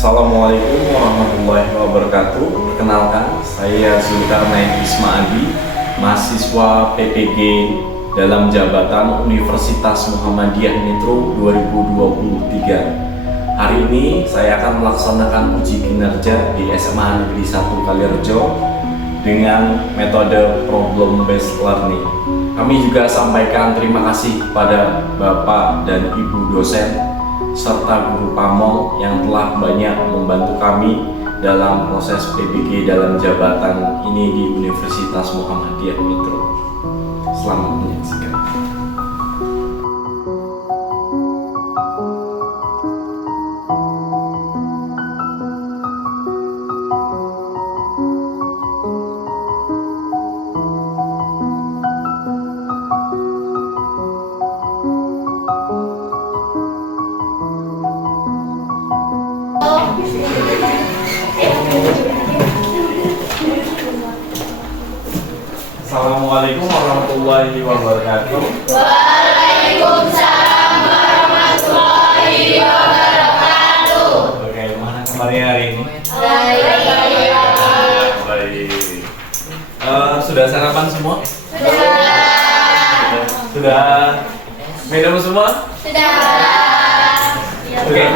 Assalamualaikum warahmatullahi wabarakatuh. Perkenalkan, saya Zulkarnain Ismaadi, mahasiswa PPG dalam jabatan Universitas Muhammadiyah Metro 2023. Hari ini saya akan melaksanakan uji kinerja di SMA Negeri 1 Kalirejo dengan metode problem based learning. Kami juga sampaikan terima kasih kepada Bapak dan Ibu dosen serta guru pamong yang telah banyak membantu kami dalam proses PPG dalam jabatan ini di Universitas Muhammadiyah Metro. Selamat menyaksikan. Assalamualaikum warahmatullahi wabarakatuh. Waalaikumsalam warahmatullahi wabarakatuh. Oke, gimana kabarnya hari ini? Baik. Sudah sarapan semua? Sudah. Sudah minum semua? Sudah. Oke.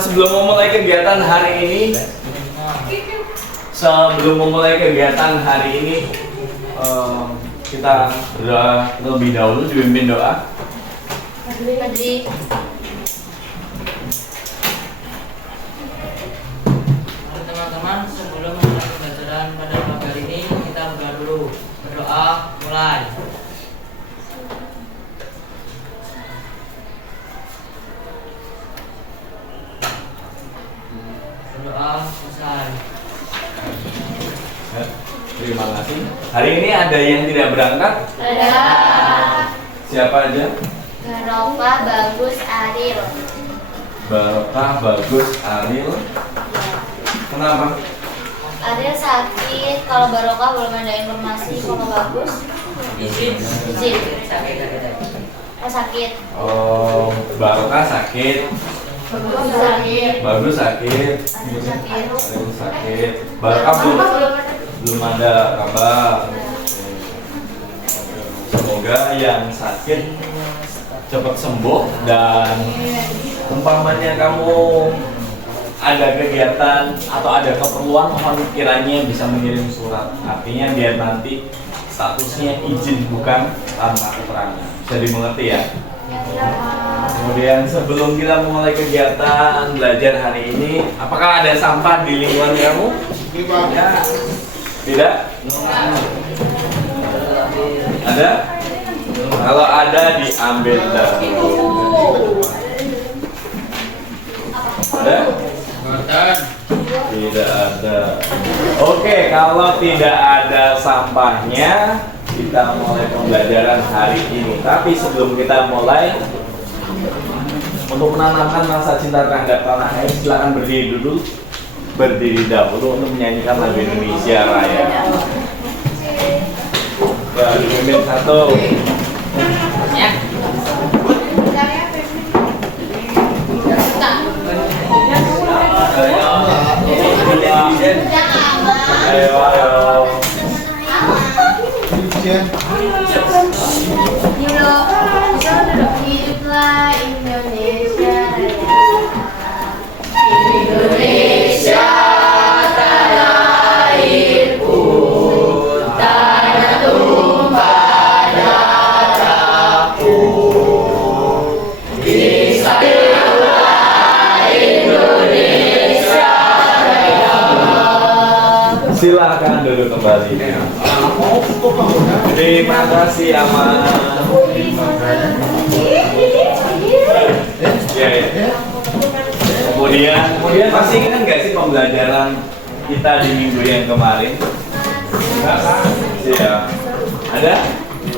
Sebelum memulai kegiatan hari ini, kita berdoa terlebih dahulu, dipimpin doa. Teman-teman, sebelum memulai pembelajaran pada pagi hari ini, kita berdoa dulu. Berdoa, mulai. Berdoa, selesai. Terima kasih. Hari ini ada yang tidak berangkat? Ada. Siapa aja? Garofa Bagus Aril. Barokah, Bagus, Aril. Kenapa? Aril sakit. Kalau Barokah belum ada informasi. Kalau Bagus Izin. izin. Sakit. Oh sakit. Oh, Barokah sakit, Bagus sakit. Bagus sakit, Aril sakit. Aril sakit. Barokah belum ada kabar. Semoga yang sakit cepat sembuh, dan umpamanya kamu ada kegiatan atau ada keperluan, mohon kiranya bisa mengirim surat. Artinya biar nanti statusnya izin, bukan tanpa keterangan. Bisa dimengerti ya? Kemudian sebelum kita memulai kegiatan belajar hari ini, apakah ada sampah di lingkungan kamu? Tidak? Ada? Kalau ada, diambil dahulu. Ada? Tidak ada. Oke, kalau tidak ada sampahnya, kita mulai pembelajaran hari ini. Tapi sebelum kita mulai, untuk menanamkan rasa cinta terhadap tanah air, silakan berdiri dahulu untuk menyanyikan lagu Indonesia Raya. Dipimpin satu. Ayo. Hiduplah Indonesia Raya. Indonesia tanah airku, tanah tumpah darahku. Bismillah Indonesia Raya. Silakan duduk kembali. Terima kasih Aman. Ya. Kemudian masih ingat nggak sih pembelajaran kita di minggu yang kemarin? Siap. Ada?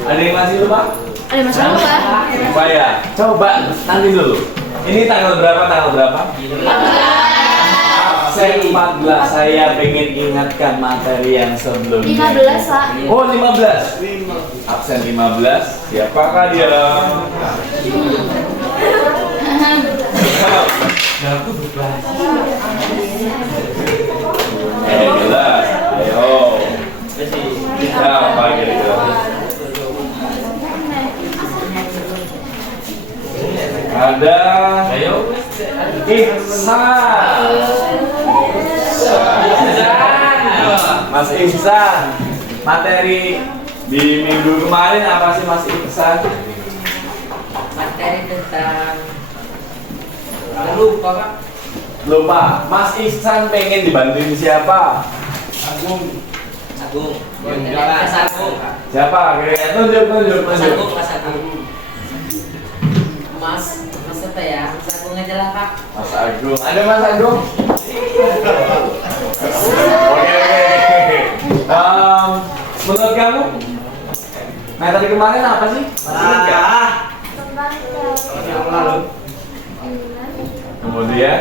Ada yang masih lupa? Ada masalah Pak? Lupa ya? Coba nanti dulu. Ini tanggal berapa? Absen 14. Saya pengen ingatkan materi yang sebelumnya. 15 Pak. Oh, 15. Absen 15. Siapakah dia? Nah, aku berkelas. ada Ayo. Ihsan. Mas Ihsan, materi di minggu kemarin apa sih Mas Ihsan? Materi tentang lupa Pak. Lupa. Mas Ihsan pengen dibantuin siapa? Agung. Mas Agung. Siapa? Kira-kira tunjuk. Mas Agung. Mas apa ya? Mas Agung aja lah Kak. Mas Agung. Ada Mas Agung? Oke. Menurut kamu materi kemarin apa sih? Kemudian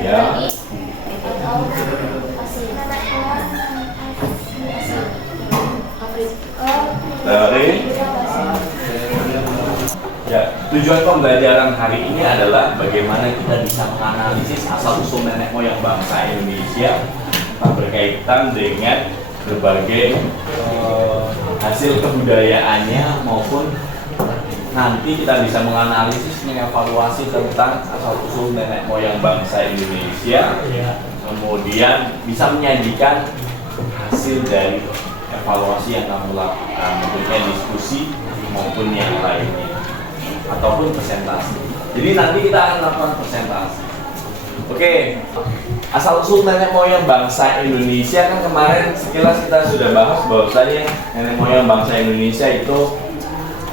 ya. Dari ya, tujuan pembelajaran hari ini adalah bagaimana kita bisa menganalisis asal-usul nenek moyang bangsa Indonesia berkaitan dengan berbagai hasil kebudayaannya maupun nanti kita bisa menganalisis, mengevaluasi tentang asal-usul nenek moyang bangsa Indonesia, kemudian bisa menyajikan hasil dari evaluasi yang kamu lakukan, tentunya diskusi maupun yang lainnya ataupun presentasi. Jadi nanti kita akan lakukan presentasi. Oke, asal-usul nenek moyang bangsa Indonesia kan kemarin sekilas kita sudah bahas bahwasanya nenek moyang bangsa Indonesia itu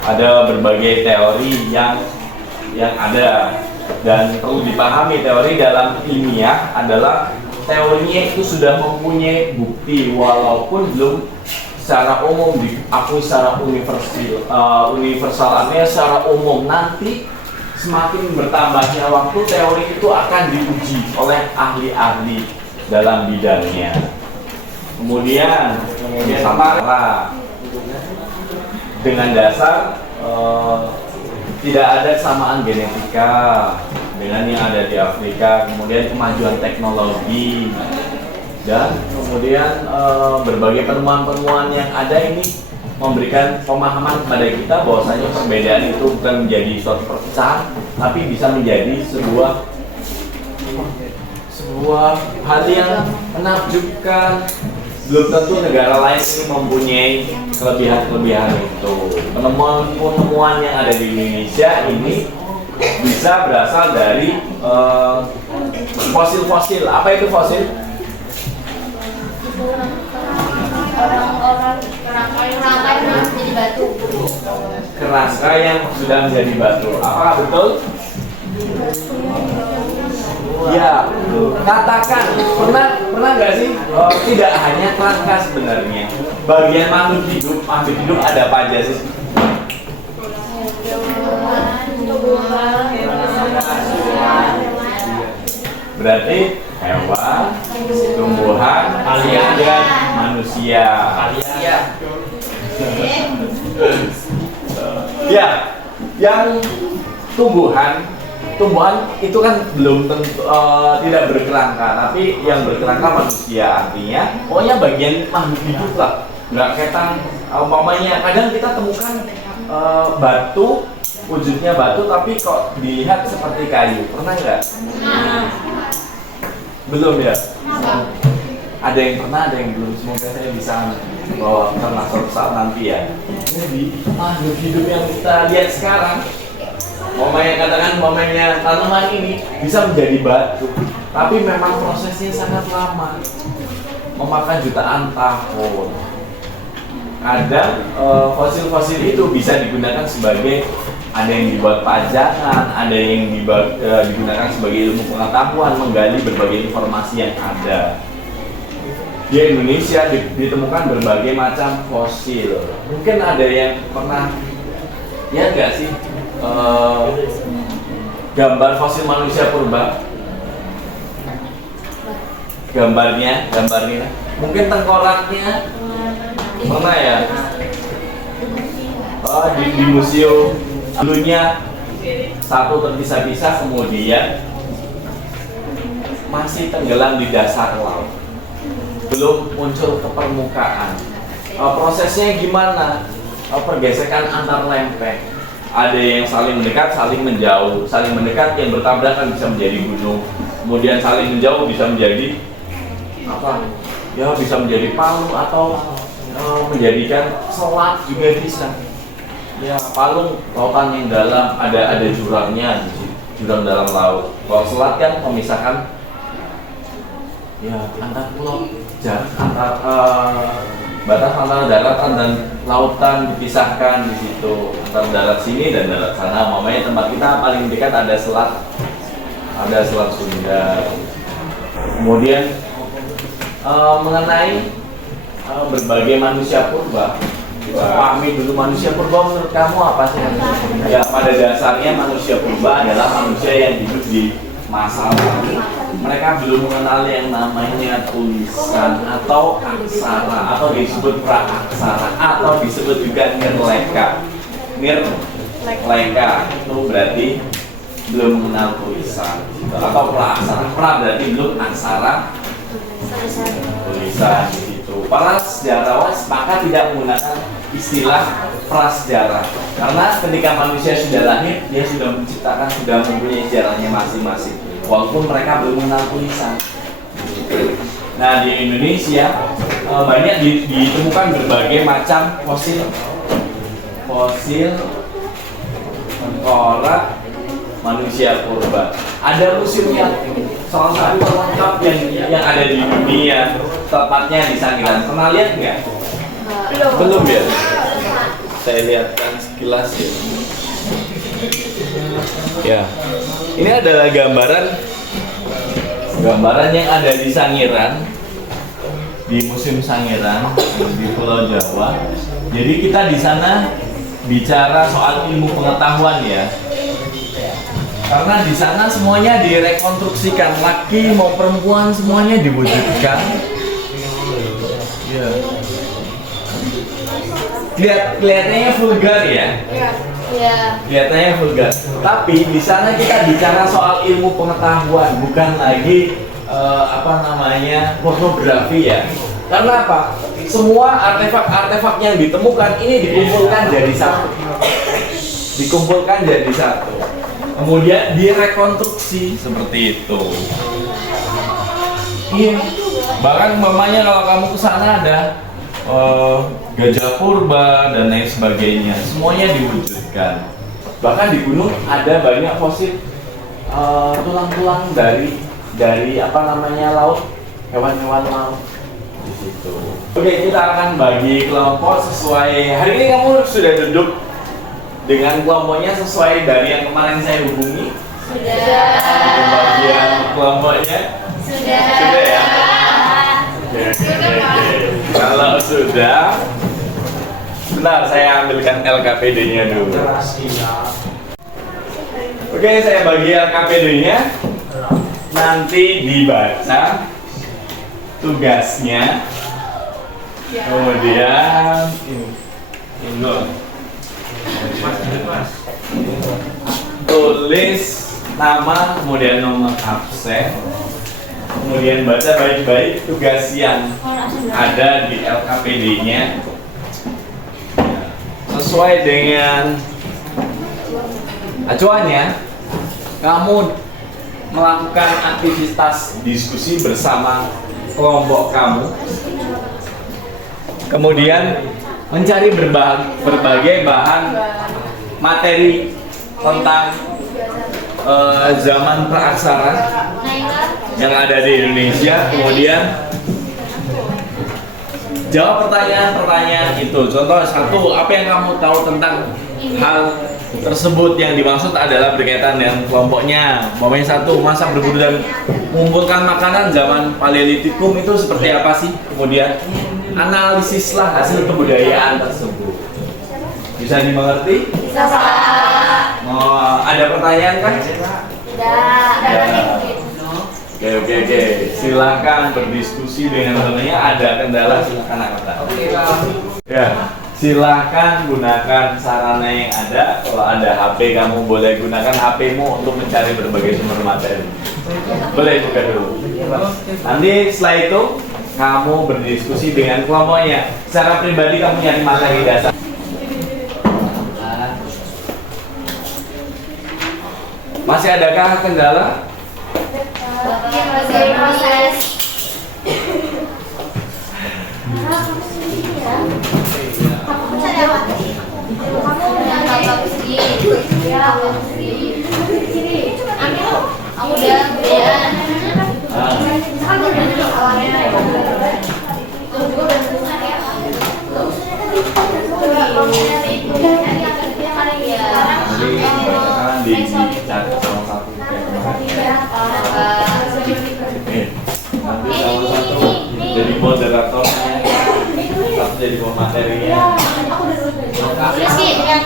ada berbagai teori yang ada, dan perlu dipahami teori dalam ilmiah adalah teorinya itu sudah mempunyai bukti walaupun belum secara umum diakui secara universal artinya secara umum. Nanti semakin bertambahnya waktu teori itu akan diuji oleh ahli-ahli dalam bidangnya. Kemudian sama dengan dasar tidak ada kesamaan genetika dengan yang ada di Afrika, kemudian kemajuan teknologi, dan kemudian berbagai penemuan-penemuan yang ada ini memberikan pemahaman kepada kita bahwasanya perbedaan itu bukan menjadi suatu perpecahan, tapi bisa menjadi sebuah hal yang menakjubkan. Belum tentu negara lain ini mempunyai kelebihan-kelebihan itu. Penemuan yang ada di Indonesia ini bisa berasal dari fosil-fosil. Apa itu fosil? Kerangka yang sudah menjadi batu. Apakah betul? Ya, katakan pernah nggak sih? Tidak hanya kerangka sebenarnya. Bagian makhluk hidup ada apa aja sih? Berarti hewan, tumbuhan, dan manusia. Ya, yang tumbuhan itu kan belum tentu tidak berkerangka, tapi yang berkerangka manusia, artinya pokoknya bagian makhluk hidup lah. Nggak ketang, umpamanya kadang kita temukan batu, wujudnya batu tapi kok dilihat seperti kayu. Pernah nggak? Belum ya? Ada yang pernah, ada yang belum. Semoga saya bisa bawakan suatu saat nanti ya. Jadi makhluk hidup yang kita lihat sekarang, katakan tanaman ini bisa menjadi batu, tapi memang prosesnya sangat lama, memakan jutaan tahun. Kadang fosil-fosil itu bisa digunakan sebagai, ada yang dibuat pajangan, ada yang digunakan sebagai ilmu pengetahuan, menggali berbagai informasi yang ada. Di Indonesia ditemukan berbagai macam fosil. Mungkin ada yang pernah, ya nggak sih, gambar fosil manusia purba? Gambarnya, mungkin tengkoraknya pernah ya? Di museum dulunya satu terpisah-pisah, kemudian masih tenggelam di dasar laut, belum muncul ke permukaan. prosesnya gimana? Pergesekan antar lempeng. Ada yang saling mendekat, saling menjauh. Saling mendekat yang bertabrakan bisa menjadi gunung. Kemudian saling menjauh bisa menjadi apa? Ya bisa menjadi palu atau menjadikan selat juga bisa. Ya palung lautan yang dalam ada jurangnya, jurang dalam laut. Kalau selat kan memisahkan ya antar pulau, jarak antar batas antara daratan dan lautan dipisahkan di situ, antara darat sini dan darat sana. Mamanya tempat kita paling dekat ada selat Sunda. Kemudian mengenai berbagai manusia purba, kita pahami dulu manusia purba menurut kamu apa sih? Ya pada dasarnya manusia purba adalah manusia yang hidup di masa lalu. Mereka belum mengenal yang namanya tulisan atau aksara atau disebut praaksara atau disebut juga nirleka. Nirleka itu berarti belum mengenal tulisan atau praaksara. Pra berarti belum, aksara tulisan gitu. Para sejarawan sepakat tidak menggunakan istilah prasejarah karena ketika manusia sudah lahir dia sudah menciptakan, sudah mempunyai sejarahnya masing-masing walaupun mereka belum mengenal tulisan. Nah di Indonesia banyak ditemukan berbagai macam fosil tengkorak manusia purba. Ada museumnya, salah satu lengkap yang ada di dunia, tepatnya di Sangiran. Pernah lihat nggak? Belum ya? Saya lihatkan sekilas ya. Ya, ini adalah gambaran yang ada di Sangiran, di Museum Sangiran di Pulau Jawa. Jadi kita di sana bicara soal ilmu pengetahuan ya. Karena di sana semuanya direkonstruksikan, laki mau perempuan semuanya diwujudkan. Ya. Kelihatannya vulgar ya. Iya. Kelihatannya vulgar. Tapi di sana kita bicara soal ilmu pengetahuan, bukan lagi pornografi ya. Karena apa? Semua artefak-artefak yang ditemukan ini dikumpulkan jadi satu. Kemudian direkonstruksi seperti itu. Iya. Bahkan umpamanya kalau kamu ke sana ada gajah purba dan lain sebagainya, semuanya diwujudkan. Bahkan di gunung ada banyak fosil tulang-tulang dari laut, hewan-hewan laut di situ. Oke, kita akan bagi kelompok sesuai. Hari ini kamu sudah duduk dengan kelompoknya sesuai dari yang kemarin saya hubungi. Sudah. Pembagian kelompoknya Sudah. Sudah ya. Oke. Kalau sudah, bentar saya ambilkan LKPD-nya dulu. Oke, saya bagi LKPD-nya. Nanti dibaca tugasnya. Kemudian ini tulis nama, kemudian nomor absen, kemudian baca baik-baik tugas yang ada di LKPD-nya sesuai dengan acuannya. Kamu melakukan aktivitas diskusi bersama kelompok kamu, kemudian mencari berbagai bahan materi tentang zaman praaksara yang ada di Indonesia. Kemudian jawab pertanyaan-pertanyaan itu. Contoh satu, apa yang kamu tahu tentang hal tersebut? Yang dimaksud adalah berkaitan dengan kelompoknya. Umpamanya satu, masak, berburu dan mengumpulkan makanan zaman Paleolitikum itu seperti apa sih? Kemudian analisislah hasil kebudayaan tersebut. Bisa dimengerti? Bisa, Pak. Ada pertanyaan kan? Tidak. Oke. Silakan berdiskusi dengan temannya. Ada kendala silakan angkat. Ya, silakan gunakan sarana yang ada. Kalau ada HP, kamu boleh gunakan HP-mu untuk mencari berbagai sumber materi. Boleh buka dulu. Nanti setelah itu kamu berdiskusi dengan kelompoknya. Secara pribadi kamu nyari materi dasar. Masih adakah kendala? Bapak masih proses. Aku udah kemudian. Dicari salah satu kayak nanti salah satu jadi moderatornya, satu jadi pematerinya. Rizky, yang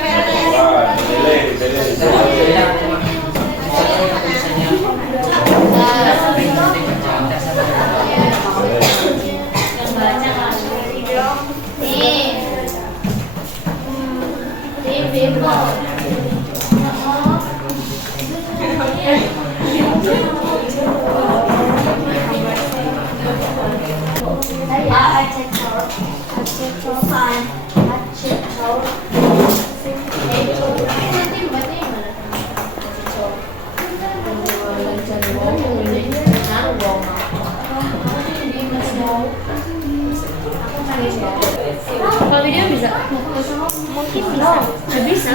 kalau video bisa, mungkin bisa,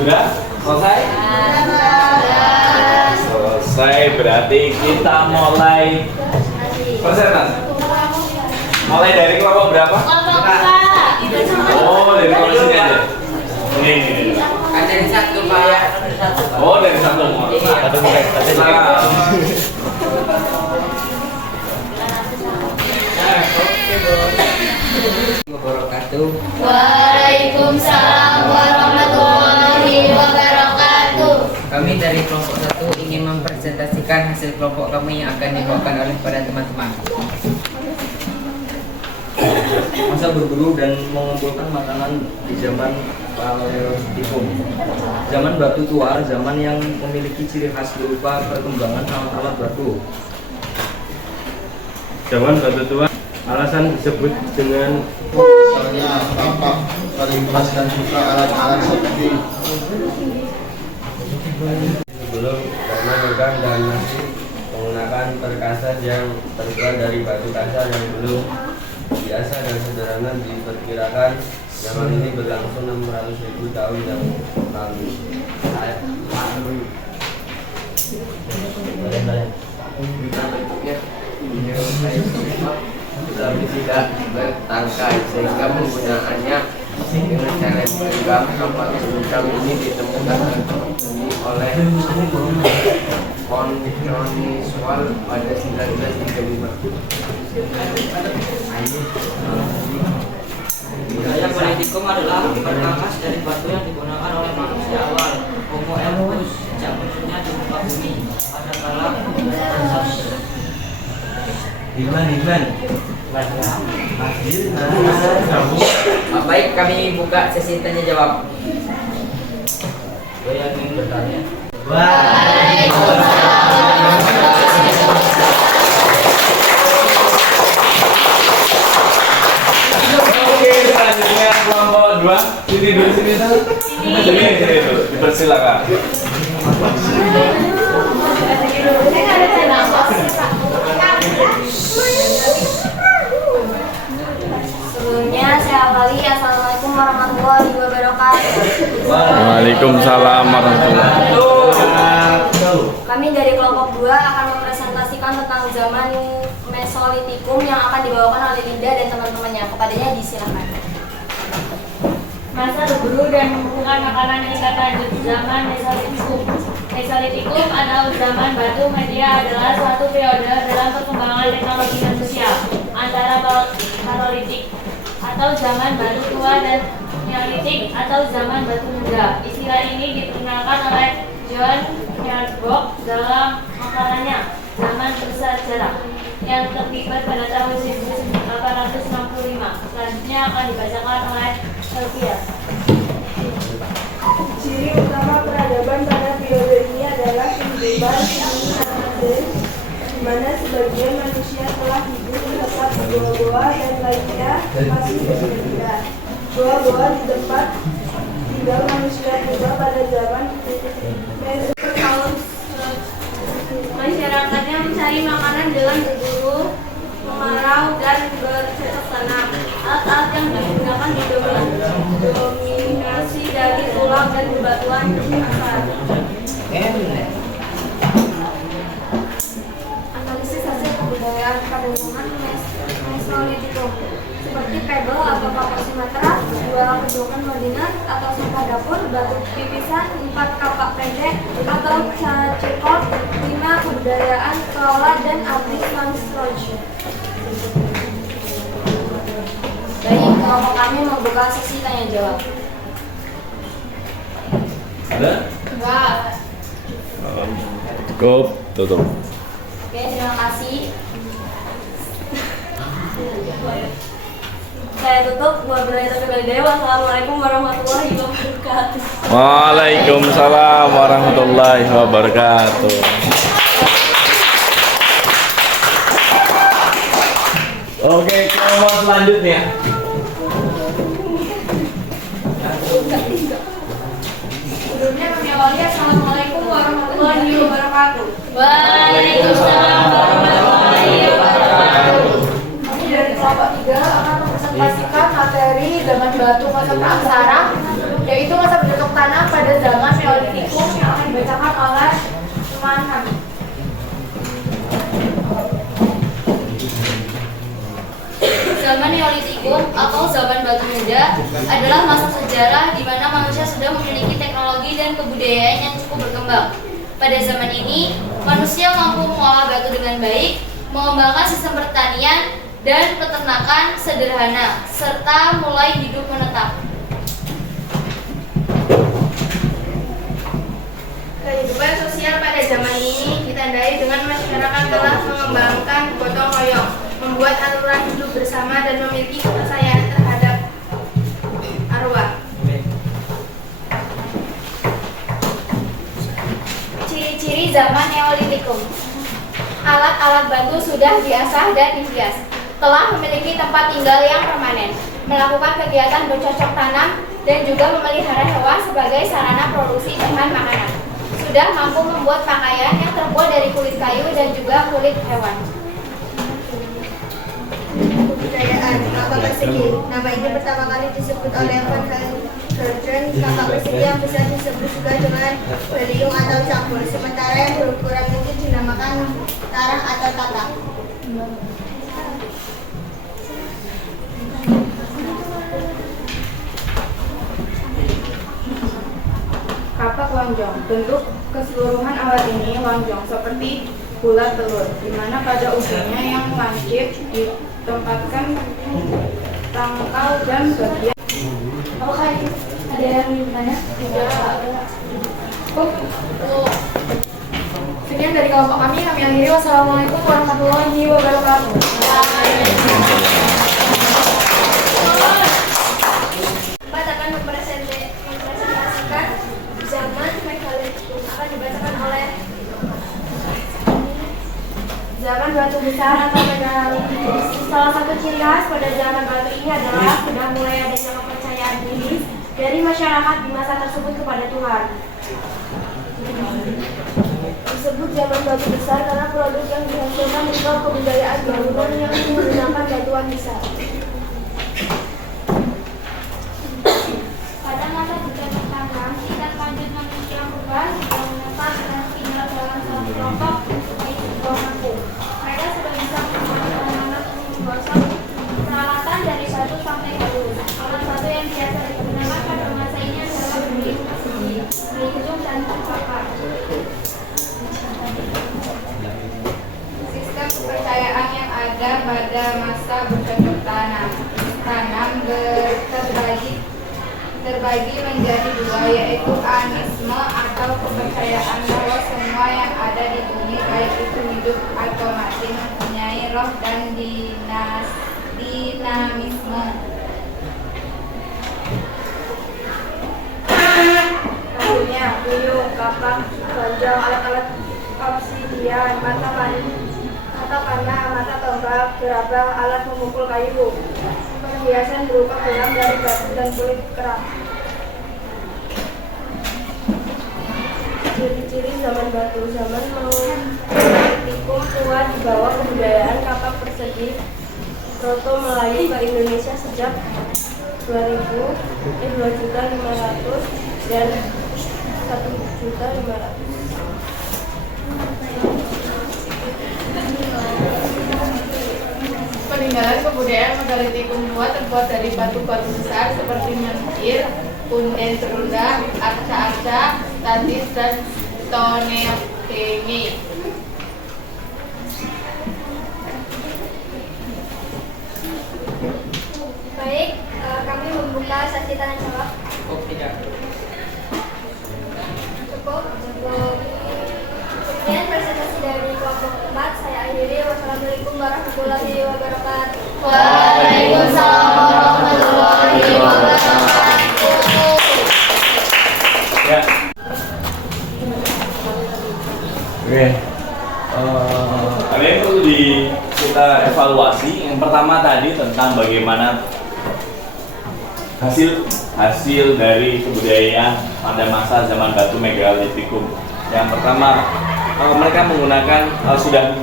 Sudah selesai? Selesai, berarti kita mulai presentasi. Mulai dari kelompok berapa? Oh, dari kelompok sini aja. Ini. Kan dari satu Pak. Oh, dari satu. Satu mulai. Wabarakatuh. Waalaikumsalam warahmatullahi wabarakatuh. Kami dari kelompok 1 ingin mempresentasikan hasil kelompok kami yang akan dibawakan oleh para teman-teman. Masa berburu dan mengumpulkan makanan di zaman Paleolitikum. Zaman batu tua, zaman yang memiliki ciri khas berupa perkembangan alat-alat batu. Zaman batu tua, alasan disebut dengan misalnya tampak paling keras dan suka alat-alat seperti sebelum karena logam dan masih menggunakan perkasan yang terbuat dari batu kasar yang belum biasa dan sederhana. Diperkirakan zaman ini berlangsung 600.000 tahun yang lalu. Tapi tidak bertangkai sehingga penggunaannya dengan cara genggam. Kapal genggam ini ditemukan oleh Conchoniswal pada 1935. Budaya Paleolitikum adalah perkakas dari batu yang digunakan oleh manusia awal Homo erectus sejak munculnya di muka bumi pada kala Baik, kami buka sesi tanya jawab. Gue yang ingin bertanya. Oke, selanjutnya kelompok 2. Sini dulu, sini dulu. Sini dulu. Dipersilakan. Sebelumnya saya awali, assalamualaikum warahmatullahi wabarakatuh. Waalaikumsalam warahmatullahi wabarakatuh. Kami dari kelompok 2 akan mempresentasikan tentang zaman Mesolitikum yang akan dibawakan oleh Linda dan teman-temannya. Kepadanya disilakan. Masa berburu dan mengumpulkan makanan tingkat lanjut zaman Mesolitikum. Mesolitikum atau zaman batu media adalah suatu periode dalam perkembangan teknologi manusia antara Paleolitik atau zaman batu tua dan Neolitik atau zaman batu muda. Istilah ini diperkenalkan oleh John Yarbock dalam makalahnya Zaman Bersejarah yang terbibat pada tahun 1865. Selanjutnya akan dibacakan oleh Sylvia. Ciri utama peradaban pada periode ini adalah kehidupan seni nomaden, di mana sebagian manusia telah hidup di tempat goa-goa dan lainnya masih berpindah. Goa-goa di tempat tinggal manusia juga pada zaman Masyarakatnya mencari makanan dengan berburu, memarau, dan bercocok tanam. Alat-alat yang digunakan didominasi dari tulang dan bebatuan kasar. Analisis hasil kebudayaan pada zaman Mesolitikum seperti pebel atau papan Sumatera, dua kedudukan Madinah atau sampah dapur, batu pipisan, 4 kapak pendek atau cacikot, 5 kebudayaan Kaula dan abdi Mansroj. Baik, kelompok kami membuka sesi tanya jawab. Ada? Enggak. Cukup, tutup. Oke, terima kasih. Saya tutup. Wassalamualaikum warahmatullahi wabarakatuh. Waalaikumsalam warahmatullahi wabarakatuh. Oke, kelompok selanjutnya. Sebelumnya kami awali. Assalamualaikum warahmatullahi wabarakatuh. Waalaikumsalam warahmatullahi wabarakatuh. Kami dari kelompok 3 akan mempresentasikan materi zaman batu masa praaksara, yaitu masa bercocok tanam pada zaman Neolitikum yang akan dibacakan oleh teman kami. Zaman Neolitikum atau zaman batu muda adalah masa sejarah di mana manusia sudah memiliki teknologi dan kebudayaan yang cukup berkembang. Pada zaman ini, manusia mampu mengolah batu dengan baik, mengembangkan sistem pertanian dan peternakan sederhana, serta mulai hidup menetap. Kehidupan sosial pada zaman ini ditandai dengan masyarakat telah mengembangkan gotong royong, membuat aturan hidup bersama dan memiliki kepercayaan terhadap arwah. Ciri-ciri zaman Neolitikum. Alat-alat bantu sudah diasah dan dihias, telah memiliki tempat tinggal yang permanen, melakukan kegiatan bercocok tanam, dan juga memelihara hewan sebagai sarana produksi bahan makanan. Sudah mampu membuat pakaian yang terbuat dari kulit kayu dan juga kulit hewan. Kebudayaan kapak persegi. Nama ini pertama kali disebut oleh Van Gogh. Kapak persegi yang bisa disebut juga dengan beliung atau cangkul, sementara yang berukuran kecil dinamakan tarah atau tatak. Kapak lonjong. Bentuk keseluruhan alat ini lonjong seperti bulat telur, di mana pada ujungnya yang lancip ditempatkan tangkal dan bagian. Apakah ada yang bertanya? Tidak. Sekian dari kelompok kami akhiri. Wassalamualaikum warahmatullahi wabarakatuh. Pak akan mempresentasikan zaman Mesolitikum, akan dibacakan oleh zaman batu besar atau Megalitikum. Salah satu ciri khas pada zaman batu ini adalah sudah mulai adanya kepercayaan diri dari masyarakat di masa tersebut kepada Tuhan. Disebut zaman batu besar karena produk yang dihasilkan berupa kebudayaan bangunan yang menggunakan batuan besar. Pada masa bercocok tanam, tingkat lanjut manusia purba sudah menetap dan tinggal dalam satu kelompok, yaitu sebuah kampung. Mereka sudah bisa menggunakan alat untuk menggosok peralatan dari batu sampai kayu. Alat batu yang biasa digunakan pada masa ini adalah beliung persegi, beliung dan cakar. Sistem kepercayaan yang ada pada masa bercocok tanam terbagi terbagi menjadi dua, yaitu anisme atau kepercayaan bahwa semua yang ada di bumi, baik itu hidup atau mati, mempunyai roh, dan dinamisme. Contohnya duyung, kapak, ranjang, alat-alat obsidian, mata panah, mata tombak, gerabah, alat memukul kayu, perhiasan berupa gelang dari batu dan kulit kerang. Ciri-ciri zaman batu. Zaman Neolitikum tua di bawah kebudayaan kapak persegi Proto Melayu ke Indonesia sejak 2.500 dan 1.500. Peninggalan kebudayaan Megalitikum tua terbuat dari batu-batu besar seperti menhir, punden berundak, arca-arca, statis, dan stonehenge. Baik, kami membuka sesi tanya jawab. Cukup tidak? Cukup. Sekian presentasi dari kelompok 4. Saya akhiri. Wassalamualaikum warahmatullahi wabarakatuh. Waalaikumsalam warahmatullahi wabarakatuh. Ya. Oke. Ada yang perlu kita evaluasi. Yang pertama tadi tentang bagaimana hasil dari kebudayaan pada masa zaman batu Megalitikum. Yang pertama, mereka menggunakan sudah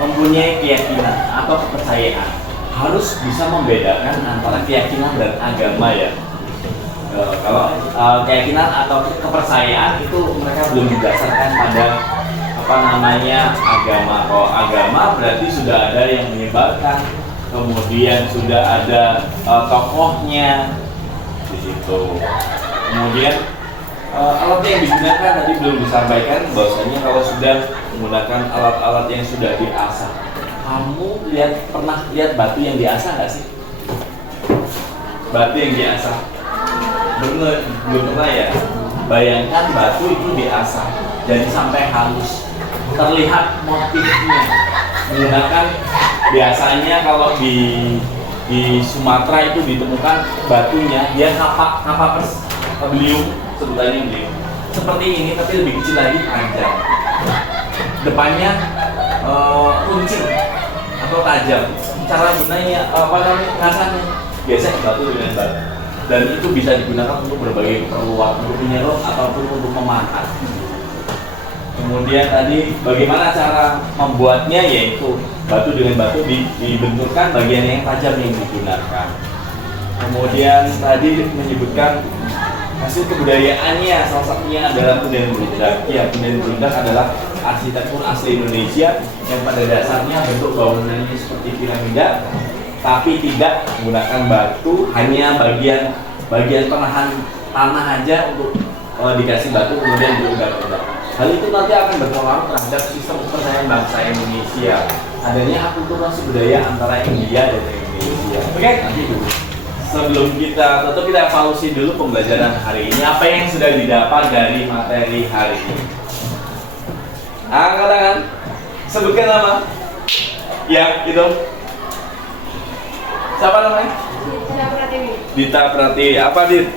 mempunyai keyakinan atau kepercayaan, harus bisa membedakan antara keyakinan dan agama ya. Kalau keyakinan atau kepercayaan itu mereka belum didasarkan pada agama. Kalau agama berarti sudah ada yang menyebarkan, kemudian sudah ada tokohnya di situ. Kemudian alat yang digunakan tadi belum disampaikan bahwasanya kalau sudah menggunakan alat-alat yang sudah diasah. Kamu pernah lihat batu yang diasah nggak sih? Batu yang diasah? Belum pernah ya? Bayangkan batu itu diasah jadi sampai halus, terlihat motifnya. Menggunakan biasanya kalau di Sumatera itu ditemukan batunya dia kapak beliung, sebutannya beliung seperti ini tapi lebih kecil lagi, panjang, depannya runcing atau tajam. Cara gunanya ngasahnya biasanya batu dengan batu, dan itu bisa digunakan untuk berbagai keperluan, untuk menyerok ataupun untuk memahat. Kemudian tadi bagaimana cara membuatnya, yaitu batu dengan batu dibenturkan bagian yang tajam yang digunakan. Kemudian tadi menyebutkan hasil kebudayaannya, salah satunya adalah punden berundak. Ya, punden berundak adalah arsitektur asli Indonesia yang pada dasarnya bentuk bangunannya seperti piramida, tapi tidak menggunakan batu, hanya bagian penahan tanah aja untuk dikasih batu kemudian diundak-undak. Hal itu nanti akan berpengaruh terhadap sistem kepercayaan bangsa Indonesia. Adanya akulturasi budaya antara India dan Indonesia. Oke, nanti dulu. Sebelum kita tutup, kita evaluasi dulu pembelajaran hari ini. Apa yang sudah didapat dari materi hari ini? Angkat tangan. Sebutkan nama. Ya, gitu. Siapa namanya? Dita Pratiwi. Dita Pratiwi. Apa, Dit?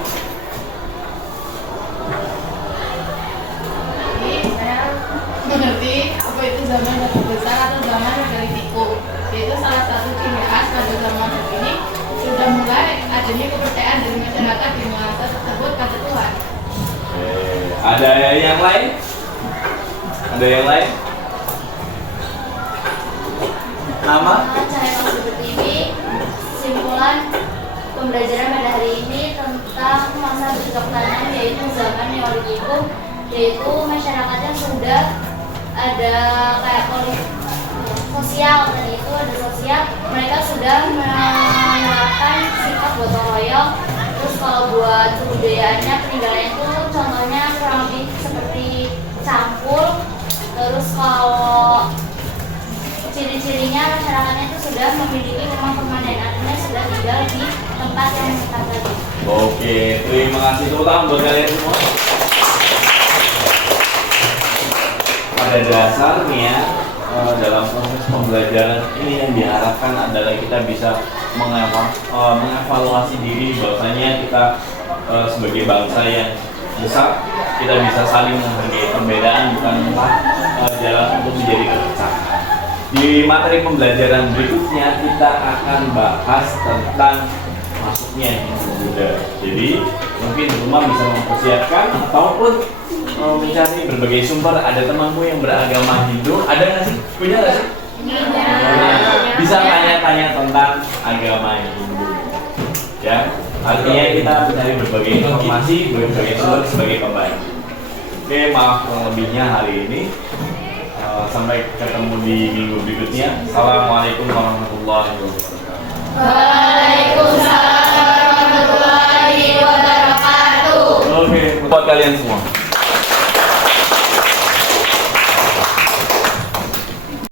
Mengerti apa itu zaman batu besar atau zaman Megalitikum, yaitu salah satu ciri khas pada zaman ini sudah mulai adanya kepercayaan dari masyarakat di masa tersebut pada Tuhan. Ada yang lain? Ada yang lain? Nama? Saya seperti ini. Kesimpulan pembelajaran pada hari ini tentang masa bercocok tanam, yaitu zaman Neolitikum, yaitu masyarakatnya sudah ada kayak sosial, dan itu ada sosial, mereka sudah menerapkan sikap gotong royong. Terus kalau buat kebudayaannya, peninggalannya itu contohnya kurang lebih seperti campur. Terus kalau ciri-cirinya, masyarakatnya itu sudah memiliki rumah permanen, artinya sudah tinggal di tempat tempat yang dekat tadi. Oke, terima kasih tepuk tangan buat kalian semua. Pada dasarnya dalam proses pembelajaran ini yang diharapkan adalah kita bisa mengevaluasi diri bahwasanya kita sebagai bangsa yang besar, kita bisa saling menghargai perbedaan bukan jalan untuk menjadi kebersamaan. Di materi pembelajaran berikutnya kita akan bahas tentang masuknya Hindu Buddha. Jadi mungkin di rumah bisa mempersiapkan ataupun mencari berbagai sumber. Ada temanmu yang beragama Hindu, ada nggak sih? Punya nggak sih? Nah, bisa tanya-tanya tentang agama Hindu. Ya, artinya kita mencari berbagai informasi, berbagai sumber sebagai pembantu. Oke, maaf kurang lebihnya hari ini. Sampai ketemu di minggu berikutnya. Assalamualaikum warahmatullahi wabarakatuh. Waalaikumsalam warahmatullahi wabarakatuh. Oke, buat kalian semua.